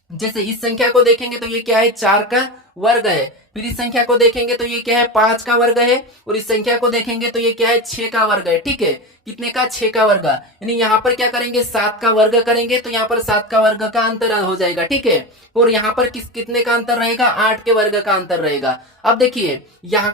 जैसे इस संख्या को देखेंगे तो ये क्या है, 4 का वर्ग है। फिर इस संख्या को देखेंगे तो ये क्या है, 5 का वर्ग है। और इस संख्या को देखेंगे तो ये क्या है, 6 का वर्ग है, ठीक है। कितने का, 6 का वर्ग। यानी यहाँ पर क्या करेंगे, 7 का वर्ग करेंगे तो यहाँ पर 7 का वर्ग का अंतर हो जाएगा, ठीक है। और यहाँ पर कितने का अंतर रहेगा, 8 के वर्ग का अंतर रहेगा। अब देखिए यहाँ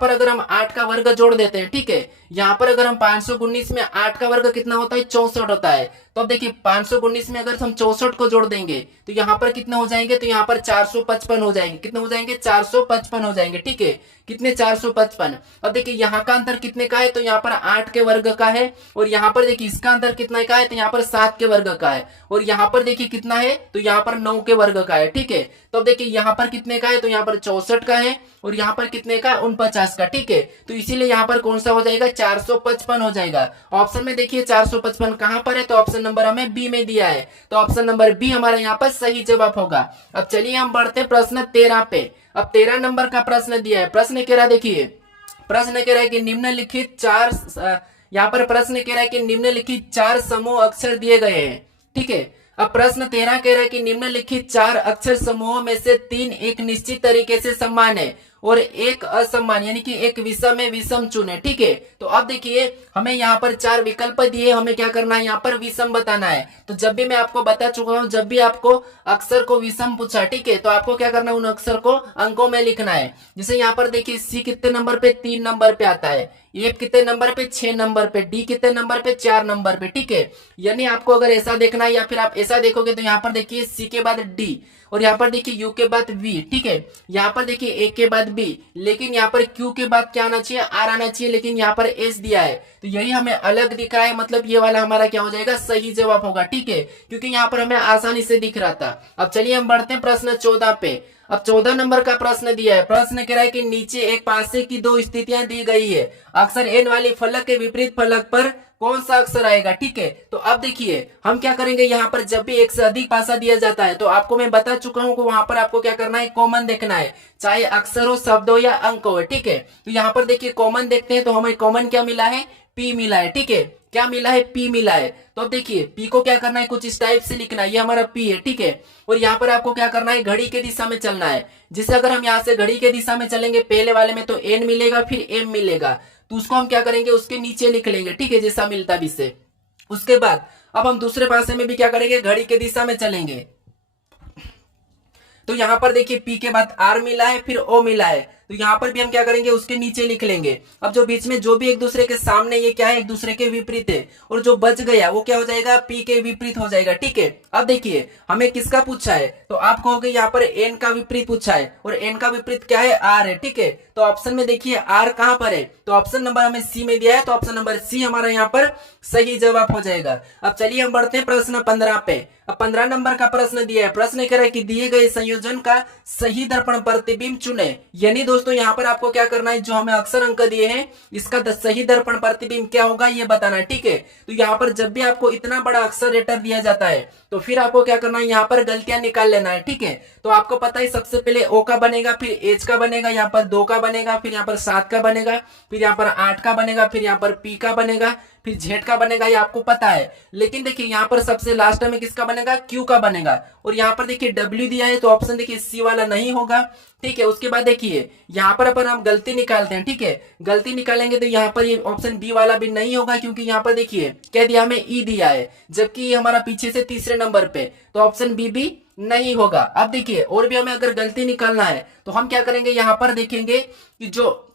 पर अगर हम 8 का वर्ग जोड़ देते हैं, ठीक है। यहाँ पर अगर हम 519 में 8 का वर्ग कितना होता है, 64 होता है। तो अब देखिए 519 में अगर हम 64 को जोड़ देंगे तो यहाँ पर कितना हो जाएंगे, तो यहाँ पर 455 हो जाएंगे। कितने हो जाएंगे, 455 हो जाएंगे, ठीक है। कितने, 455। अब देखिए यहाँ का अंतर कितने का है, तो यहाँ पर 8 के वर्ग का है। और यहाँ पर देखिए इसका अंतर कितना का है, तो यहाँ पर 7 के वर्ग का है। और यहाँ पर देखिए कितना है, तो यहाँ पर 9 के वर्ग का है, ठीक है। तो अब देखिए यहाँ पर कितने का है, तो यहाँ पर 64 का है। और यहाँ पर कितने का, 49 का, ठीक है। तो इसीलिए यहाँ पर कौन सा हो जाएगा, 455 हो जाएगा। ऑप्शन में देखिए 455 कहां पर है, तो ऑप्शन नंबर हमें बी में दिया है, तो ऑप्शन नंबर बी हमारा यहाँ पर सही जवाब होगा। अब चलिए हम बढ़ते हैं प्रश्न 13 पे। अब 13 नंबर का प्रश्न दिया है। प्रश्न कह रहा है, देखिए प्रश्न कह रहा है कि निम्नलिखित यहाँ पर प्रश्न कह रहा है कि निम्नलिखित 4 समूह अक्षर दिए गए हैं, ठीक है। अब प्रश्न 13 कह रहा है कि निम्नलिखित 4 अक्षर समूहों में से 3 एक निश्चित तरीके से समान है और एक असमान, यानी कि एक विषम में विषम चुने, ठीक है। तो अब देखिए हमें यहाँ पर 4 विकल्प दिए, हमें क्या करना है, यहाँ पर विषम बताना है। तो जब भी मैं आपको बता चुका हूँ, जब भी आपको अक्षर को विषम पूछा, ठीक है, तो आपको क्या करना है, उन अक्षर को अंकों में लिखना है। जैसे यहाँ पर देखिए सी कितने नंबर पे, 3 नंबर पे आता है। ए कितने नंबर पे, 6 नंबर पे। डी कितने नंबर पे, 4 नंबर पे, ठीक है। यानी आपको अगर ऐसा देखना है या फिर आप ऐसा देखोगे तो यहाँ पर देखिए सी के बाद डी, और यहाँ पर देखिए यू के बाद वी, ठीक है। यहाँ पर देखिए ए के बाद बी, लेकिन यहाँ पर क्यू के बाद क्या आना चाहिए, आर आना चाहिए, लेकिन यहाँ पर एस दिया है। तो यही हमें अलग दिख रहा है, मतलब ये वाला हमारा क्या हो जाएगा, सही जवाब होगा, ठीक है, क्योंकि यहाँ पर हमें आसानी से दिख रहा था। अब चलिए हम बढ़ते हैं प्रश्न 14 पे। अब 14 नंबर का प्रश्न दिया है। प्रश्न कह रहा है कि नीचे एक पासे की 2 स्थितियां दी गई है, अक्षर एन वाली फलक के विपरीत फलक पर कौन सा अक्षर आएगा, ठीक है। तो अब देखिए हम क्या करेंगे, यहाँ पर जब भी एक से अधिक पासा दिया जाता है तो आपको मैं बता चुका हूँ कि वहां पर आपको क्या करना है, कॉमन देखना है, चाहे अक्षर हो, शब्द हो या अंक हो, ठीक है। तो यहाँ पर देखिए कॉमन देखते हैं तो हमें कॉमन क्या मिला है, पी मिला है, ठीक है। क्या मिला है, पी मिला है। तो अब देखिए पी को क्या करना है, कुछ इस टाइप से लिखना है, ये हमारा पी है, ठीक है। और यहाँ पर आपको क्या करना है, घड़ी के दिशा में चलना है। जिससे अगर हम यहाँ से घड़ी के दिशा में चलेंगे पहले वाले में तो एन मिलेगा, फिर एम मिलेगा, तो उसको हम क्या करेंगे, उसके नीचे लिख लेंगे, ठीक है, जैसा मिलता भी से। उसके बाद अब हम दूसरे पासे में भी क्या करेंगे, घड़ी के दिशा में चलेंगे। तो यहां पर देखिए P के बाद R मिला है, फिर O मिला है, तो यहां पर भी हम क्या करेंगे, उसके नीचे लिख लेंगे। अब जो बीच में जो भी एक दूसरे के सामने, ये क्या है, एक दूसरे के विपरीत है, और जो बच गया वो क्या हो जाएगा, P के विपरीत हो जाएगा। ठीक है, अब देखिए हमें किसका पूछा है, तो आप कहोगे यहाँ पर N का विपरीत पूछा है, और N का विपरीत क्या है, R है। ठीक है, तो ऑप्शन में देखिए R कहां पर है, तो ऑप्शन नंबर हमें C में दिया है, तो ऑप्शन नंबर C हमारा यहाँ पर सही जवाब हो जाएगा। अब चलिए हम बढ़ते हैं प्रश्न 15 पे। अब 15 नंबर का प्रश्न दिया है, प्रश्न कह रहा है कि दिए गए संयोजन का सही दर्पण प्रतिबिंब चुने। यानी दोस्तों यहाँ पर आपको क्या करना है, जो हमें अक्षर अंक दिए हैं इसका सही दर्पण प्रतिबिंब क्या होगा ये बताना है। ठीक है, तो यहाँ पर जब भी आपको इतना बड़ा अक्षर लेटर दिया जाता है तो फिर आपको क्या करना है, यहाँ पर गलतियां निकाल लेना है। ठीक है, तो आपको पता है सबसे पहले O का बनेगा, फिर H का बनेगा, यहाँ पर 2 का बनेगा, फिर यहाँ पर 7 का बनेगा, फिर यहाँ पर 8 का बनेगा, फिर यहाँ पर P का बनेगा, फिर Z का बनेगा, ये आपको पता है। लेकिन देखिए यहाँ पर सबसे लास्ट में किसका बनेगा, Q का बनेगा, और यहाँ पर देखिए W दिया है, तो ऑप्शन देखिए C वाला नहीं होगा। ठीक है, उसके बाद देखिए यहाँ पर अपन हम गलती निकालते हैं। ठीक है, गलती निकालेंगे तो यहाँ पर ये ऑप्शन बी वाला भी नहीं होगा, क्योंकि यहाँ पर देखिए क्या दिया, हमें ई दिया है, जबकि ये हमारा पीछे से तीसरे नंबर पे, तो ऑप्शन बी भी नहीं होगा। अब देखिए और भी हमें अगर गलती निकालना है तो हम क्या करेंगे, यहाँ पर देखेंगे कि जो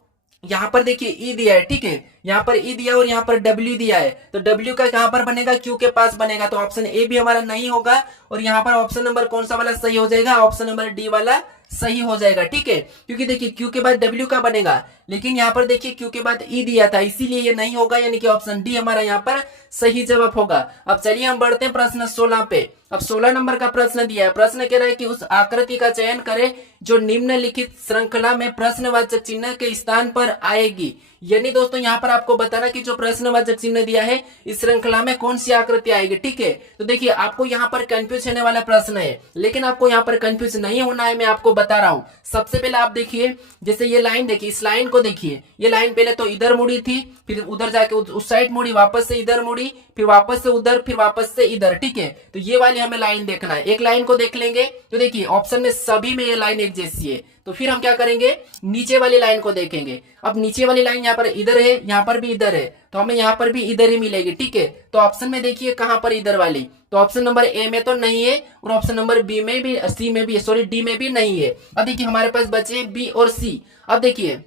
यहाँ पर देखिए ई दिया है। ठीक है, यहाँ पर ई दिया और यहाँ पर डब्ल्यू दिया है, तो डब्ल्यू का कहां पर बनेगा, क्यू के पास बनेगा, तो ऑप्शन ए भी हमारा नहीं होगा। और यहाँ पर ऑप्शन नंबर कौन सा वाला सही हो जाएगा, ऑप्शन नंबर डी वाला सही हो जाएगा। ठीक है, क्योंकि देखिए क्यू के बाद डब्ल्यू का बनेगा, लेकिन यहाँ पर देखिए क्यू के बाद ई दिया था, इसीलिए ये नहीं होगा, यानी कि ऑप्शन डी हमारा यहाँ पर सही जवाब होगा। अब चलिए हम बढ़ते हैं प्रश्न 16 पे। अब 16 नंबर का प्रश्न दिया है, प्रश्न कह रहा है कि उस आकृति का चयन करें जो निम्नलिखित श्रृंखला में प्रश्नवाचक चिन्ह के स्थान पर आएगी। यानी दोस्तों यहाँ पर आपको बताना कि जो प्रश्नवाचक चिन्ह दिया है इस श्रृंखला में कौन सी आकृति आएगी। ठीक है, तो देखिए आपको यहाँ पर कंफ्यूज होने वाला प्रश्न है, लेकिन आपको यहाँ पर कंफ्यूज नहीं होना है, मैं आपको बता रहा हूँ। सबसे पहले आप देखिए, जैसे ये लाइन देखिए, इस लाइन को देखिए, ये लाइन पहले तो इधर मुड़ी थी, फिर उधर जाके उस साइड मुड़ी, वापस से इधर मुड़ी, फिर वापस से उधर, फिर वापस से इधर। ठीक है, तो ये वाली हमें लाइन देखना है। एक लाइन को देख लेंगे तो देखिए ऑप्शन में सभी में ये लाइन एक जैसी है, तो फिर हम क्या करेंगे, नीचे वाली लाइन को देखेंगे। अब नीचे वाली लाइन यहाँ पर इधर है, यहाँ पर भी इधर है, तो हमें यहाँ पर भी इधर ही मिलेगी। ठीक है, तो ऑप्शन में देखिए कहां पर इधर वाली, तो ऑप्शन नंबर ए में तो नहीं है, और ऑप्शन नंबर बी में भी, सी में भी, सॉरी डी में भी नहीं है। अब देखिए हमारे पास बचे बी और सी। अब देखिए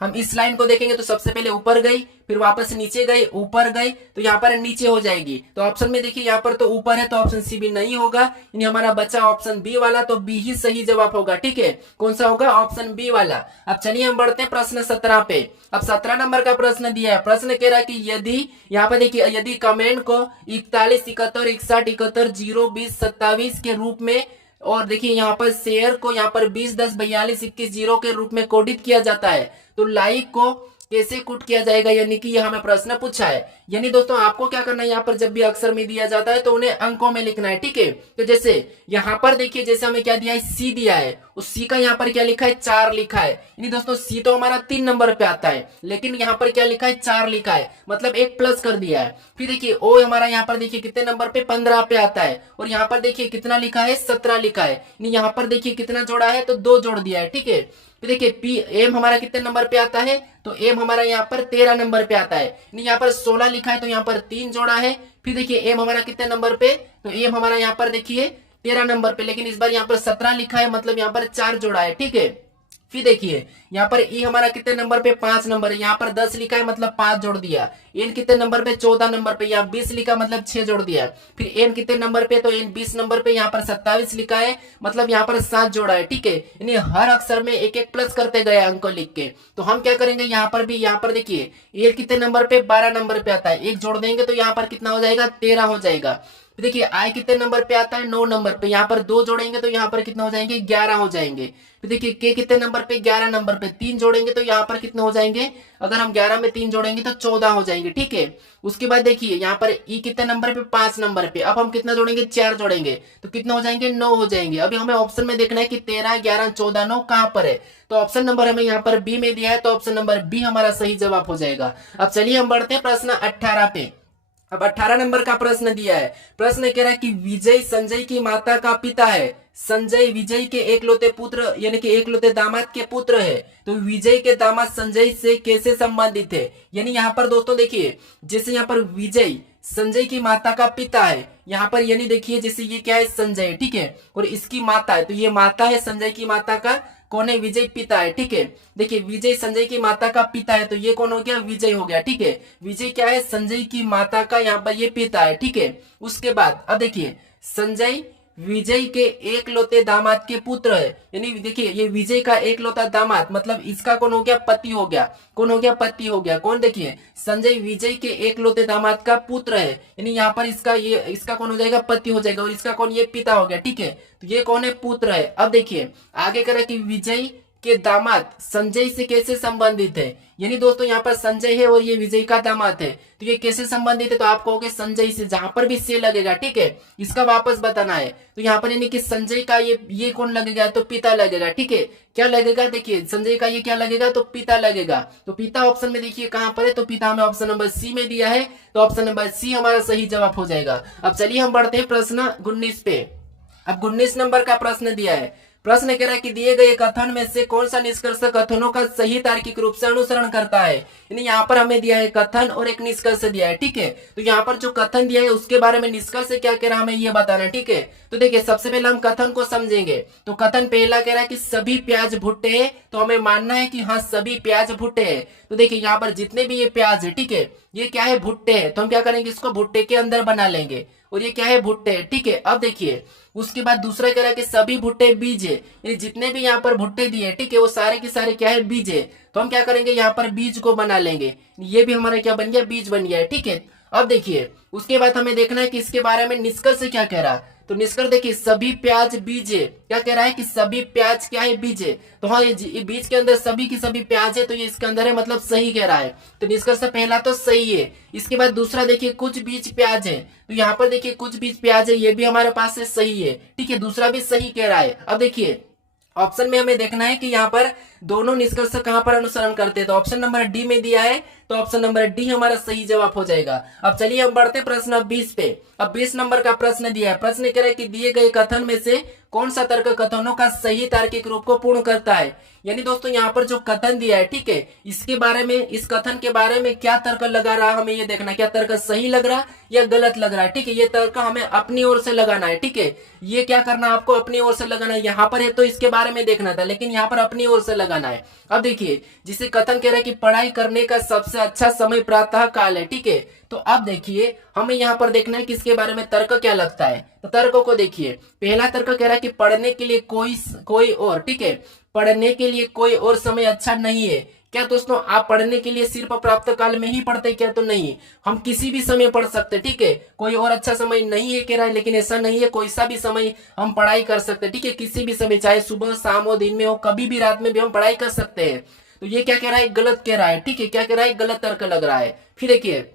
हम इस लाइन को देखेंगे तो सबसे पहले ऊपर गई, फिर वापस नीचे गई, ऊपर गई, तो यहाँ पर नीचे हो जाएगी। तो ऑप्शन में देखिए यहाँ पर तो ऊपर है, तो ऑप्शन सी भी नहीं होगा, यानी हमारा बचा ऑप्शन बी वाला, तो बी ही सही जवाब होगा। ठीक है, कौन सा होगा, ऑप्शन बी वाला। अब चलिए हम बढ़ते हैं प्रश्न 17 पे। अब 17 नंबर का प्रश्न दिया है, प्रश्न कह रहा है कि यदि, यहाँ पर देखिए, यदि कमेंट को 41 71 61 71 0 20 27 के रूप में, और देखिए यहाँ पर शेयर को यहाँ पर 20 10 42 21 0 के रूप में कोडित किया जाता है, तो लाइक को कैसे कोड किया जाएगा, यानी कि यह हमें प्रश्न पूछा है। यानी दोस्तों आपको क्या करना है, यहाँ पर जब भी अक्षर में दिया जाता है तो उन्हें अंकों में लिखना है। ठीक है, तो जैसे यहाँ पर देखिए, जैसे हमें क्या दिया है, सी दिया है, उस सी का यहाँ पर क्या लिखा है, 4 लिखा है। यानी दोस्तों सी तो हमारा 3 नंबर पे आता है, लेकिन यहाँ पर क्या लिखा है, 4 लिखा है, मतलब एक प्लस कर दिया है। फिर देखिए ओ हमारा यहाँ पर देखिए कितने नंबर पे, 15 पे आता है, और यहाँ पर देखिए कितना लिखा है, 17 लिखा है। यहाँ पर देखिए कितना जोड़ा है, तो 2 जोड़ दिया है। ठीक है, फिर देखिए पी एम हमारा कितने नंबर पे आता है, तो एम हमारा यहाँ पर 13 नंबर पे आता है, यहाँ पर 16 लिखा है, तो यहाँ पर 3 जोड़ा है। फिर देखिए एम हमारा कितने नंबर पे, तो एम हमारा यहाँ पर देखिए 13 नंबर पे, लेकिन इस बार यहाँ पर 17 लिखा है, मतलब यहाँ पर 4 जोड़ा है। ठीक है, फिर देखिए यहाँ पर ई हमारा कितने नंबर पे, 5 नंबर है, यहाँ पर 10 लिखा है, मतलब 5 जोड़ दिया। एन कितने नंबर पे, 14 नंबर पे, यहाँ 20 लिखा, मतलब 6 जोड़ दिया। फिर एन कितने नंबर पे, तो एन 20 नंबर पे, यहाँ पर 27 लिखा है, मतलब यहाँ पर 7 जोड़ा है। ठीक है, यानी हर अक्षर में एक एक प्लस करते गए अंक लिख के। तो हम क्या करेंगे, यहाँ पर भी, यहाँ पर देखिए एन कितने नंबर पे, 12 नंबर पे आता है, एक जोड़ देंगे तो यहाँ पर कितना हो जाएगा, 13 हो जाएगा। देखिए आई कितने नंबर पे आता है, 9 नंबर पे, यहाँ पर 2 जोड़ेंगे तो यहाँ पर कितना हो जाएंगे, 11 हो जाएंगे। फिर देखिए के कितने नंबर पे, 11 नंबर पे, 3 जोड़ेंगे तो यहाँ पर कितने हो जाएंगे, अगर हम 11 में 3 जोड़ेंगे तो 14 हो जाएंगे। ठीक है, उसके बाद देखिए यहाँ पर ई कितने नंबर पे, 5 नंबर पे, अब हम कितना जोड़ेंगे, 4 जोड़ेंगे तो कितना हो जाएंगे, 9 हो जाएंगे। अभी हमें ऑप्शन में देखना है कि 13 11 14 9 कहां पर है, तो ऑप्शन नंबर हमें यहाँ पर बी में दिया है, तो ऑप्शन नंबर बी हमारा सही जवाब हो जाएगा। अब चलिए हम बढ़ते हैं प्रश्न 18 पे। अब 18 नंबर का प्रश्न दिया है, प्रश्न कह रहा है कि विजय संजय की माता का पिता है, संजय विजय के एकलौते पुत्र यानी कि एकलौते दामाद के पुत्र है, तो विजय के दामाद संजय से कैसे संबंधित है। यानी यहाँ पर दोस्तों देखिए, जैसे यहाँ पर विजय संजय की माता का पिता है। यहाँ पर यानी देखिए जैसे ये क्या है, संजय, ठीक है, और इसकी माता है, तो ये माता है संजय की माता का, कौन है, विजय, पिता है, ठीक है। देखिए विजय संजय की माता का पिता है, तो ये कौन हो गया, विजय हो गया, ठीक है। विजय क्या है, संजय की माता का यहाँ पर ये पिता है, ठीक है। उसके बाद अब देखिए संजय विजय के एकलौते दामाद के पुत्र है, यानी देखिए ये विजय का एकलौता दामाद, मतलब इसका कौन हो गया, पति हो गया, कौन हो गया, पति हो गया, कौन, देखिए संजय विजय के एकलौते दामाद का पुत्र है, यानी यहाँ पर इसका कौन हो जाएगा, पति हो जाएगा, और इसका कौन, ये पिता हो गया, ठीक है। तो ये कौन है, पुत्र है। अब देखिए आगे करें कि विजय के दामाद संजय से कैसे संबंधित है, यानी दोस्तों यहाँ पर संजय है और ये विजय का दामाद है, तो ये कैसे संबंधित है, तो आप कहोगे संजय से, जहां पर भी से लगेगा, ठीक है, इसका वापस बताना है। तो यहाँ पर यानी कि संजय का ये कौन लगेगा, तो पिता लगेगा, ठीक है। क्या लगेगा, देखिए संजय का ये क्या लगेगा, तो पिता लगेगा। तो पिता ऑप्शन में देखिए कहां पर है, तो पिता हमें ऑप्शन नंबर सी में दिया है, तो ऑप्शन नंबर सी हमारा सही जवाब हो जाएगा। अब चलिए हम बढ़ते हैं प्रश्न 19 पे। अब 19 नंबर का प्रश्न दिया है। प्रश्न कह रहा है कि दिए गए कथन में से कौन सा निष्कर्ष कथनों का सही तार्किक रूप से अनुसरण करता है, यानी यहाँ पर हमें दिया है कथन और एक निष्कर्ष दिया है, ठीक है। तो यहाँ पर जो कथन दिया है उसके बारे में निष्कर्ष क्या कह रहा है, हमें ये बताना है, ठीक है। तो देखिए सबसे पहले हम कथन को समझेंगे। तो कथन पहला कह रहा है कि सभी प्याज भुट्टे हैं, तो हमें मानना है कि हाँ सभी प्याज भुट्टे हैं। तो देखिए यहाँ पर जितने भी ये प्याज है, ठीक है, ये क्या है, भुट्टे है, तो हम क्या करेंगे, इसको भुट्टे के अंदर बना लेंगे, और ये क्या है, भुट्टे, ठीक है। अब देखिए उसके बाद दूसरा कह रहा है कि सभी भुट्टे बीज है, यानी जितने भी यहाँ पर भुट्टे दिए, ठीक है, वो सारे के सारे क्या है, बीज है, तो हम क्या करेंगे, यहाँ पर बीज को बना लेंगे, ये भी हमारा क्या बन गया, बीज बन गया है, ठीक है। अब देखिए उसके बाद हमें देखना है कि इसके बारे में निष्कर्ष क्या कह रहा है। तो निष्कर्ष देखिए सभी प्याज बीज है, क्या कह रहा है कि सभी प्याज क्या है, बीज है, तो हाँ ये बीज के अंदर सभी की सभी प्याज है, तो ये इसके अंदर है, मतलब सही कह रहा है। तो निष्कर्ष पहला तो सही है। इसके बाद दूसरा देखिए कुछ बीज प्याज है, तो यहाँ पर देखिए कुछ बीज प्याज है, ये भी हमारे पास से सही है, ठीक है, दूसरा भी सही कह रहा है। अब देखिए ऑप्शन में हमें देखना है कि यहाँ पर दोनों निष्कर्ष कहां पर अनुसरण करते हैं, तो ऑप्शन नंबर डी में दिया है, तो ऑप्शन नंबर डी हमारा सही जवाब हो जाएगा। अब चलिए हम बढ़ते प्रश्न 20 पे। अब 20 नंबर का प्रश्न दिया है। प्रश्न कह रहा है कि दिए गए कथन में से कौन सा तर्क कथनों का सही तार्किक रूप को पूर्ण करता है, यानी दोस्तों यहाँ पर जो कथन दिया है, ठीक है, इसके बारे में, इस कथन के बारे में क्या तर्क लगा रहा है, हमें ये देखना क्या तर्क सही लग रहा या गलत लग रहा है, ठीक है। ये तर्क हमें अपनी ओर से लगाना है, ठीक है, ये क्या करना है आपको, अपनी ओर से लगाना है। यहाँ पर है तो इसके बारे में देखना था, लेकिन यहाँ पर अपनी ओर से लगाना है। अब देखिए जिसे कथन कह रहा है कि पढ़ाई करने का सबसे अच्छा समय प्रातः काल है, ठीक है। तो अब देखिए हमें यहाँ पर देखना है कि इसके बारे में तर्क क्या लगता है। तो तर्क को देखिए, पहला तर्क कह रहा है कि पढ़ने के लिए कोई और, ठीक है, पढ़ने के लिए कोई और समय अच्छा नहीं है। क्या दोस्तों आप पढ़ने के लिए सिर्फ प्राप्त काल में ही पढ़ते, क्या, तो नहीं, हम किसी भी समय पढ़ सकते, ठीक है, कोई और अच्छा समय नहीं है कह रहा है, लेकिन ऐसा नहीं है, कोई सा भी समय हम पढ़ाई कर सकते, ठीक है, किसी भी समय, चाहे सुबह शाम हो, दिन में हो, कभी भी रात में भी हम पढ़ाई कर सकते हैं। तो ये क्या कह रहा है, गलत कह रहा है, ठीक है, क्या कह रहा है, गलत तर्क लग रहा है। फिर देखिए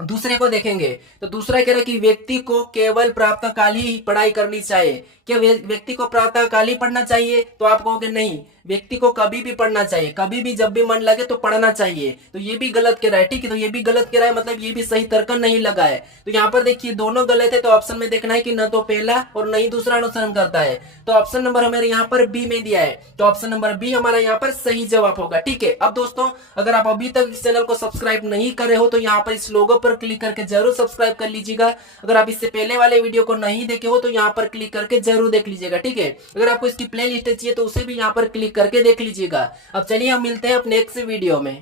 दूसरे को देखेंगे। तो दूसरा कह रहा है कि व्यक्ति को केवल प्रातः काल ही पढ़ाई करनी चाहिए। क्या व्यक्ति को प्रातः काल ही पढ़ना चाहिए, तो आप कहोगे नहीं, व्यक्ति को कभी भी पढ़ना चाहिए, कभी भी जब भी मन लगे तो पढ़ना चाहिए। तो ये भी गलत कह रहा है, ठीक है, तो ये भी गलत कह रहा है, मतलब ये भी सही तर्क नहीं लगा है। तो यहाँ पर देखिए दोनों गलत है, तो ऑप्शन में देखना है कि न तो पहला और न ही दूसरा अनुसरण करता है। तो ऑप्शन नंबर हमारे यहाँ पर बी में दिया है, तो ऑप्शन नंबर बी हमारा यहाँ पर सही जवाब होगा, ठीक है। अब दोस्तों अगर आप अभी तक इस चैनल को सब्सक्राइब नहीं करे हो तो यहाँ पर इस लोगो पर क्लिक करके जरूर सब्सक्राइब कर लीजिएगा। अगर आप इससे पहले वाले वीडियो को नहीं देखे हो तो यहाँ पर क्लिक करके जरूर देख लीजिएगा, ठीक है। अगर आपको इसकी प्ले लिस्ट चाहिए तो उसे भी यहाँ पर क्लिक करके देख लीजिएगा। अब चलिए हम मिलते हैं अपने नेक्स्ट वीडियो में।